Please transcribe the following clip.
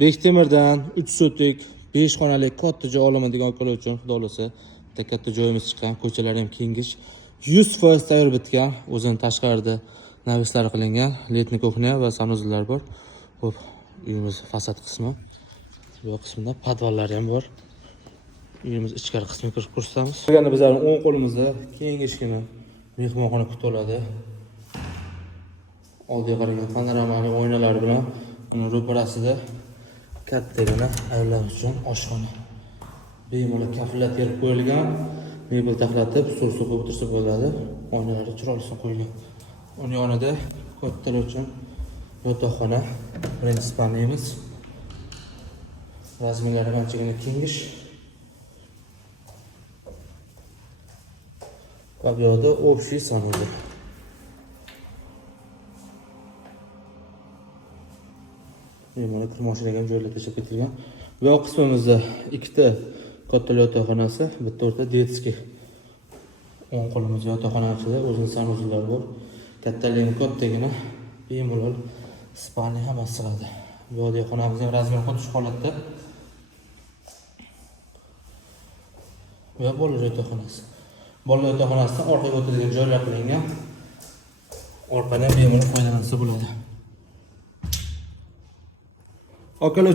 Bektemirdan 3 sotik 5 xonali katta joy olaman akalar uchun xudo xolasa bitta katta joyimiz chiqqan. Ko'chalar ham kengish. 100% tayyor bitgan. O'zining tashqarida navislari qilingan. Letni kuxnya va sanuzlar bor. Xo'p, uyimiz fasad qismi. Bu qismida podvallari ham bor. Uyimiz ichkari qismiga kirib ko'rsatamiz. Yana bizlarning o'ng qo'limizda kengishgina mehmonxona kutib oladi. Oldiga qaragan panoramali oynalar bilan uni ro'parasida kattagina ayollar uchun oshxona. Bemalol kafillar terib qo'yilgan, mebel taxlatib, suv qo'yib o'tirsa bo'ladi. Oynalari chiroyli qo'yilgan. Uning yonida kattalar uchun yotoqxona, birinchi spalnamiz. Razmerlari anchagina kengish. Va bu yerda общий sanuzor. Mana kir mashinaga ham joylab tashlab ketilgan. Bu yoq qismimizda ikkita katta yotoqxonasi, bitta o'rta detskiy. O'ng qo'limizda yotoqxona ichida o'zining sanuzorlari bor. Kattaligi kattagina, bemalol spalni hammasi sig'adi. Bu yotoqxonamiz ham razmer xuddi holatda. Bu bolalar yotoqxonasi. Bolalar yotoqxonasidan orqaga o'tadigan joylar qilingan. Orqadan bemalol foydalansa bo'ladi. Akalar